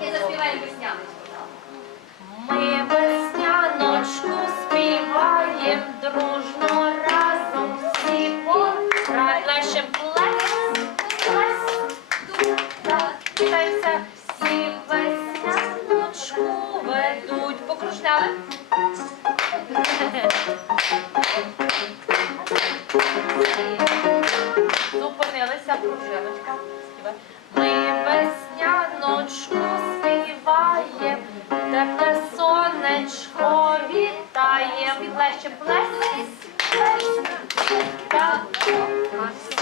І заспіваємо весняночку. Ми весняночку співаємо дружно. 자, 맛있어.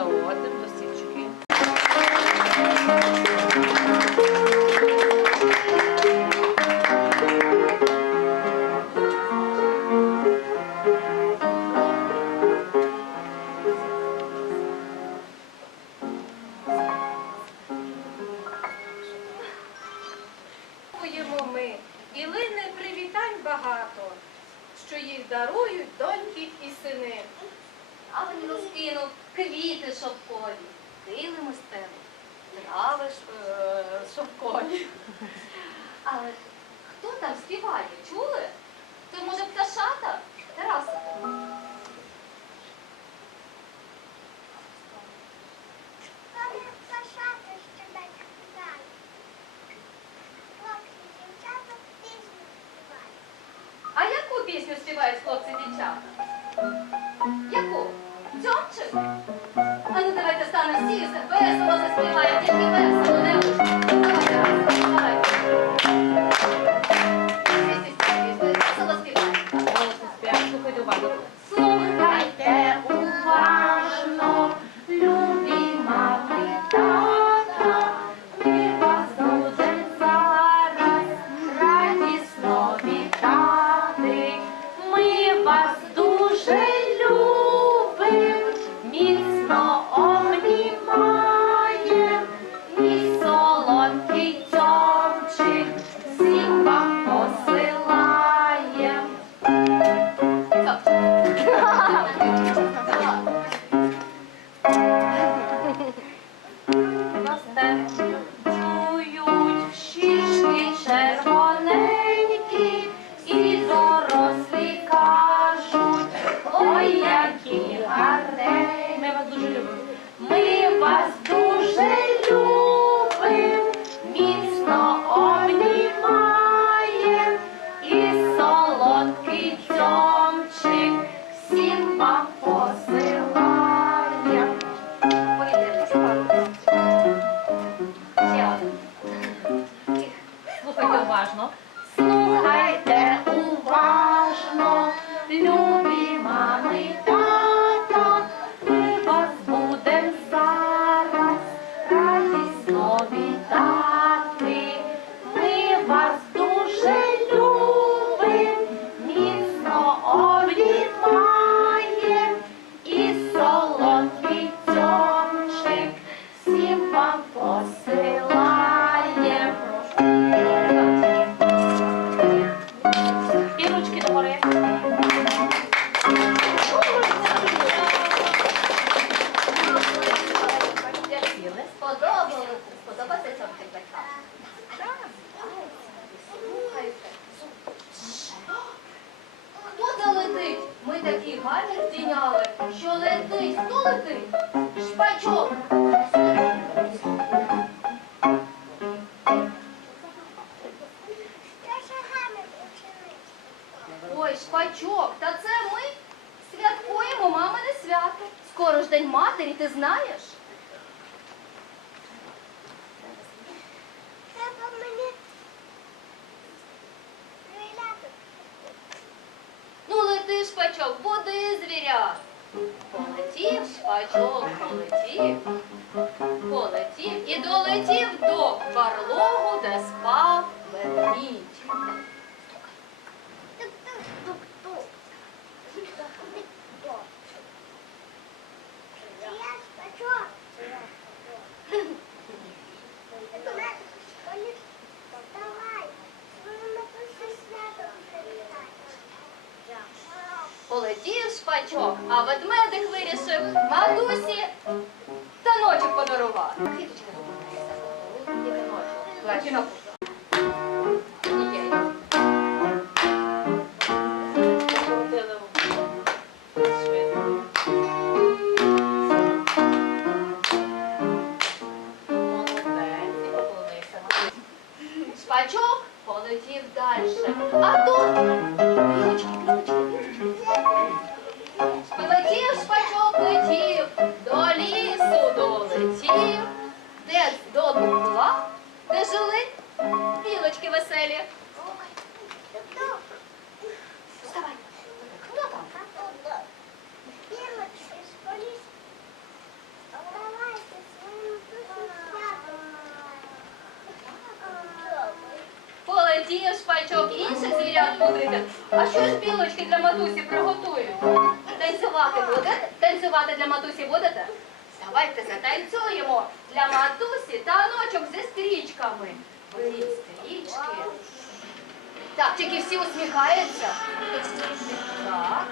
da ordem, do Why 的 гамір здійняли, що летить, ну летить, шпачок. Ой, шпачок, та це ми святкуємо мамине свято. Скоро ж день матері, ти знаєш? Полетів до барлогу, де спав Полетів шпачок інших звірят будете, А що ж білочки для матусі приготують? Танцювати будете? Танцювати для матусі будете? Давайте затанцюємо для матусі таночок зі стрічками. Беріть стрічки. Так, тільки всі усміхаються. Так,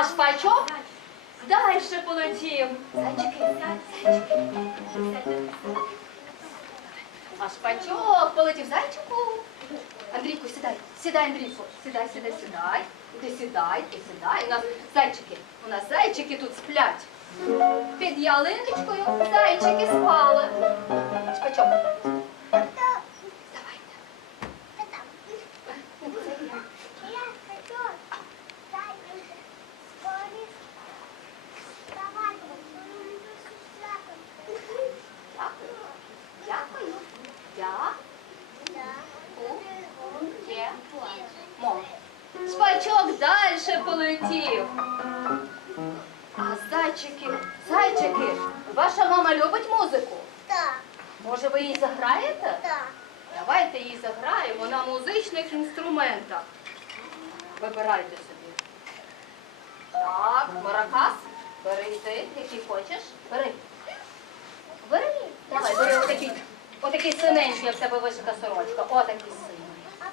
А шпачок далі полетів. Зайчики, зайчики. А шпачок полетів зайчику. Андрійку, сідай, сідай, Андрійку. Сідай, сідай, сідай. Ти сідай, ти сідай. У нас зайчики. У нас зайчики тут сплять. Під ялиночкою зайчики спали. Шпачок. Шпачок далі полетів. А зайчики, зайчики, ваша мама любить музику? Так. Може, ви їй заграєте? Давайте їй заграємо на музичних інструментах. Вибирайте собі. Так, маракас. Бери ти, який хочеш. Бери. Бери. Давай, бери отакий, отакий синенький, як в тебе вишита сорочка. Отакий синій.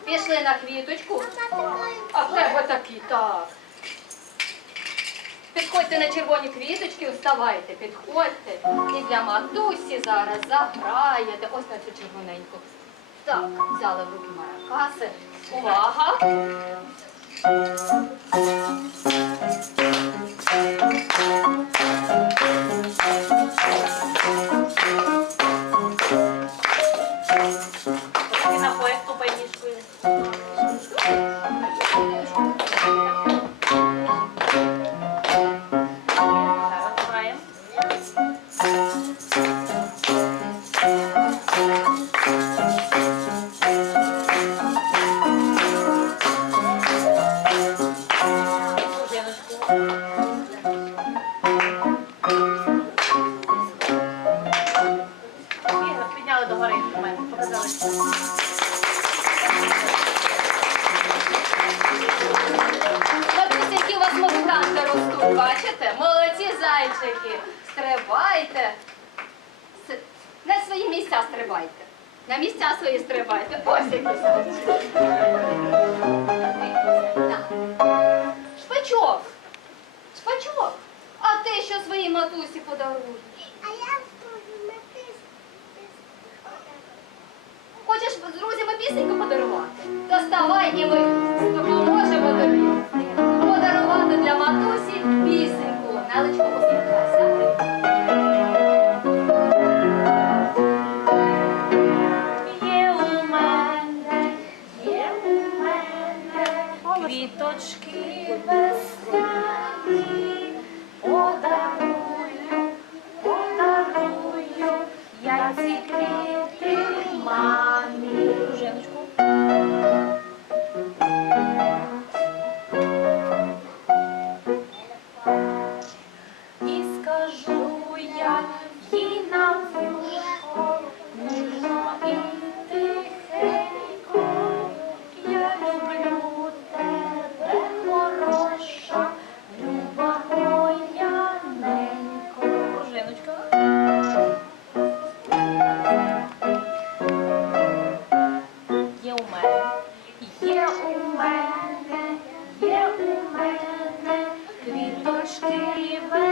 Пішли на квіточку. А в тебе такі, так. Підходьте на червоні квіточки, вставайте, підходьте. І для матусі зараз заграєте. Ось на цю червоненьку. Так, взяли в руки маракаси. Увага! ти матусі подаруєш? А я з матусі. Хочеш з друзями пісеньку подарувати? Доставай і ви. Дочки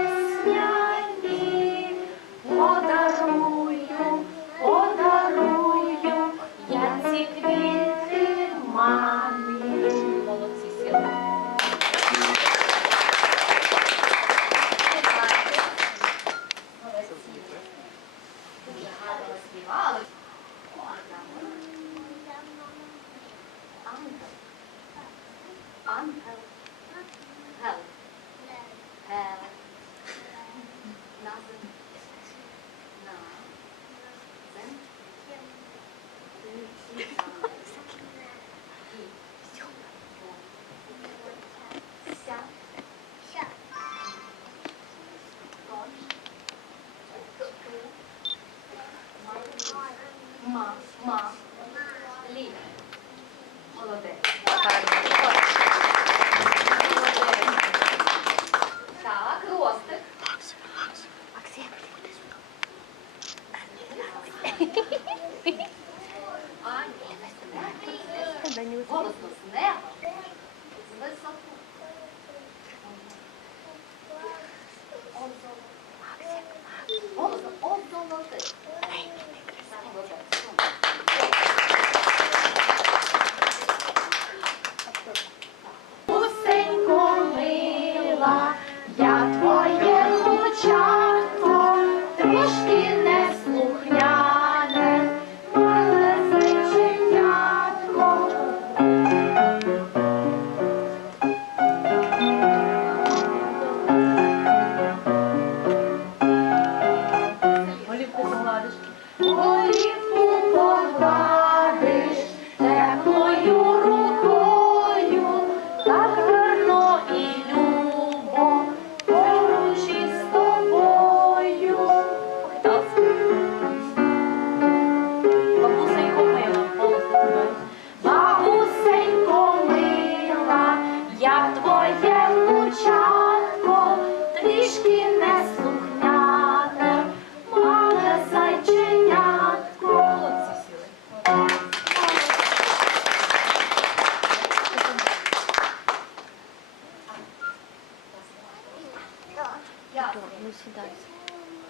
Ну, сідай.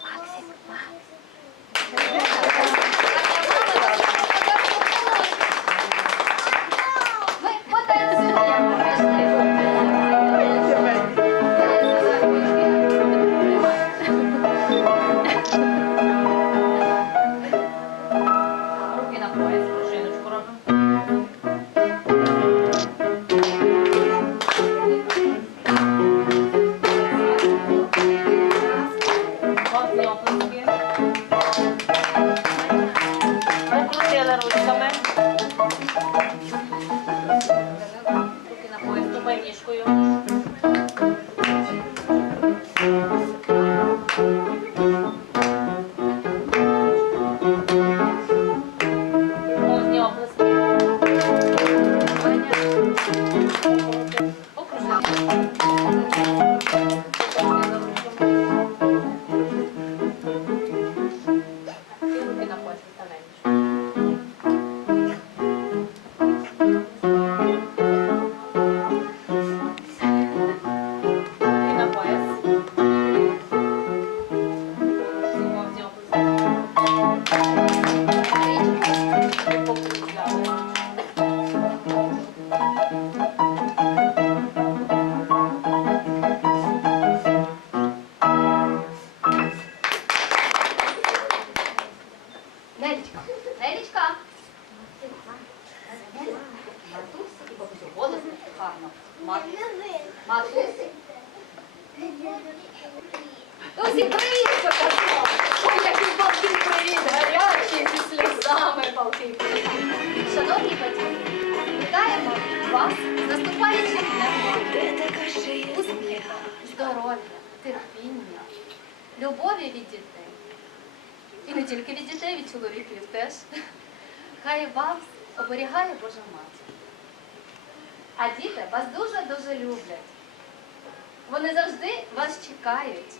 Максик, Макс. Покрутили. Руки на пояс, ступай Шановні батьки, вітаємо вас з наступаючим днем мами. Успіху, здоров'я, терпіння, любові від дітей. І не тільки від дітей, від чоловіків теж. Хай вас оберігає Божа Матір. А діти вас дуже-дуже люблять. Вони завжди вас чекають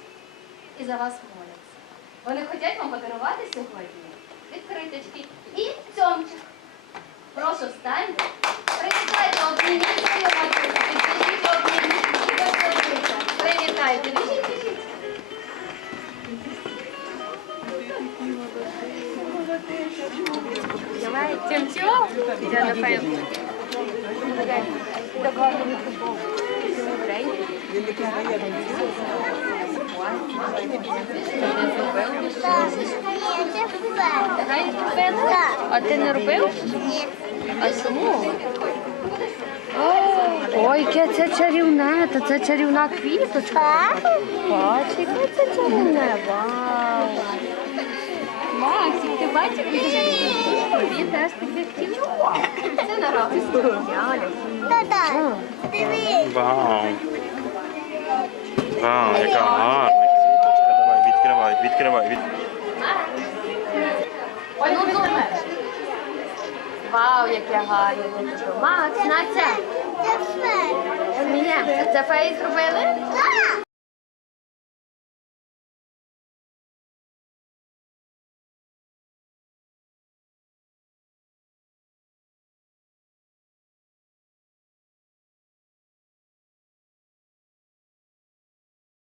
і за вас моляться. Вони хочуть вам подарувати сьогодні відкриточки і цьомчик. Прошу встаньте, привітайте матусю, підведіть обніміть і поцілуйте. Привітайте, біжіть, біжіть. Давай, тьом-тьом. Я напевно. А ти не робив? А чому? Ой, яке це чарівне, то це чарівна квіточка. Бач, яке це чарівне, вау. Максик, ти бачиш, тобі теж таке хотів? Це на радість. Тата, дивись. Вау. Вау, яка гарна квіточка. Давай, відкривай, відкривай. Ой, ну, ну. Вау, яке гарне. Макс, Настя, Це все. Міня, це феї зробили? Так.